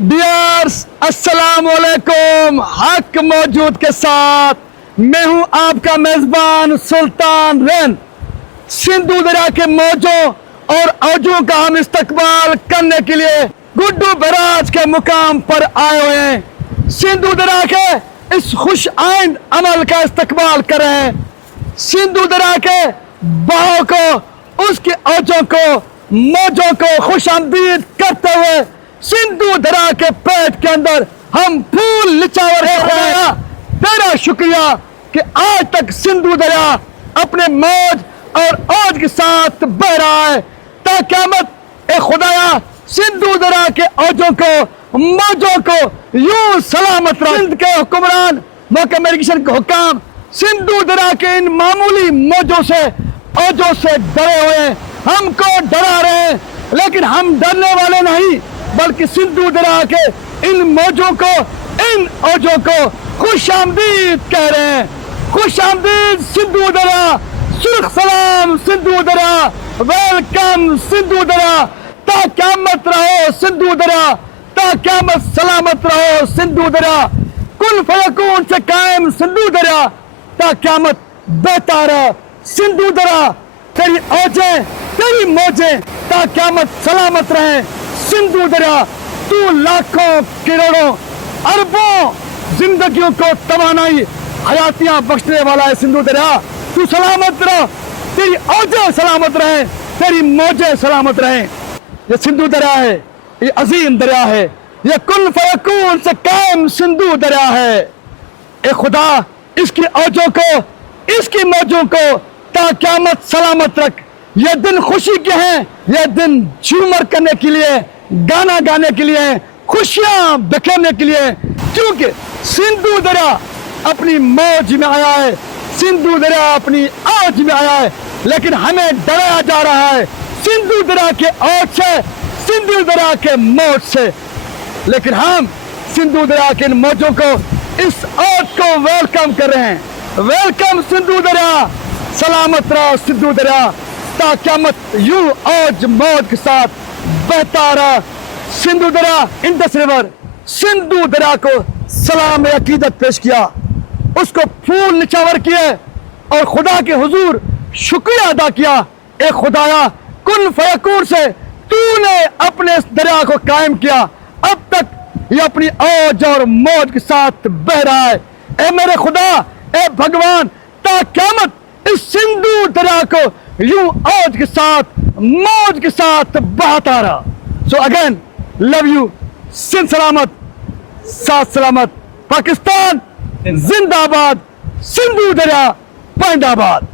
Dears अस्सलाम वालेकुम। हक मौजूद के साथ मैं हूं आपका मेजबान सुल्तान रैन। सिंधु दरिया के मौजों और औजों का हम इस्तकबाल करने के लिए गुड्डू बैराज के मुकाम पर आए हुए हैं। सिंधु दरिया के इस खुश आइंद अमल का इस्तकबाल कर रहे हैं। सिंधु दरिया के बहाव को, उसके औजों को, मौजों को खुश आमदीद करते हुए सिंधु दरिया के पेट के अंदर हम फूल निचावर कर रहे हैं। तेरा शुक्रिया कि आज तक सिंधु दरिया अपने मौज और औज के साथ बह रहा है। ताक़यामत ए खुदाया सिंधु दरिया के औजों को, मौजों को यूं सलामत रख। सिंध के हुक्मरान, महकमा इरिगेशन के हुक्काम सिंधु दरिया के इन मामूली मौजों से, औजों से डरे हुए हमको डरा रहे हैं, लेकिन हम डरने वाले नहीं बल्कि सिंधु दरिया के इन मौजों को, इन औजों को खुश आमदीद कह रहे हैं। खुश आमदीद सिंधु दरिया, सुर्ख सलाम सिंधु दरिया, वेलकम सिंधु दरिया। ताक़यामत रहो सिंधु दरिया, ताक़यामत सलामत रहो सिंधु दरिया। कुल फयकून से कायम सिंधु दरिया, ताक़यामत बहता रहो सिंधु दरिया। तेरी औजें, तेरी मौजें ताक़यामत सलामत रहे सिंधु दरिया। तू लाखों, करोड़ों, अरबों जिंदगियों को तवानाई, हयातियां बख्शने वाला है सिंधु दरिया। तू सलामत रह, तेरी औजें सलामत रहे, तेरी मौजें सलामत रहे। ये सिंधु दरिया है, ये अजीम दरिया है, ये कुल फयकून से कायम सिंधु दरिया है। ए खुदा इसकी औजों को, इसकी मौजों को ताक़यामत सलामत रख। ये दिन खुशी के हैं, ये दिन झूमर करने के लिए, गाना गाने के लिए, खुशियां बिखेरने के लिए, क्योंकि सिंधु दरिया अपनी मौज में आया है, सिंधु दरिया अपनी औज में आया है। लेकिन हमें डराया जा रहा है सिंधु दरिया के औज से, सिंधु दरिया के मौज से। लेकिन हम सिंधु दरिया के इन मौजों को, इस औज को वेलकम कर रहे हैं। वेलकम सिंधु दरिया, सलामत रहो सिंधु दरिया। ताक़यामत यूं औज मौज के साथ बहता रहा सिंधु दरिया। इन दस रिवर सिंधु दरिया को सलाम अकीदत पेश किया, उसको फूल निछावर किए और खुदा के हुजूर शुक्रिया अदा किया। ए खुदाया, कुन फयकून से तूने अपने इस दरिया को कायम किया, अब तक ये अपनी औज और मौज के साथ बह रहा है। ए मेरे खुदा, ए भगवान, ताक़यामत इस सिंधु दरिया को यूं औज के साथ, मौज के साथ बहता रहा। So again love you. Sindh सलामत, साथ सलामत। पाकिस्तान जिंदाबाद, सिंधु दरिया पाइंदाबाद।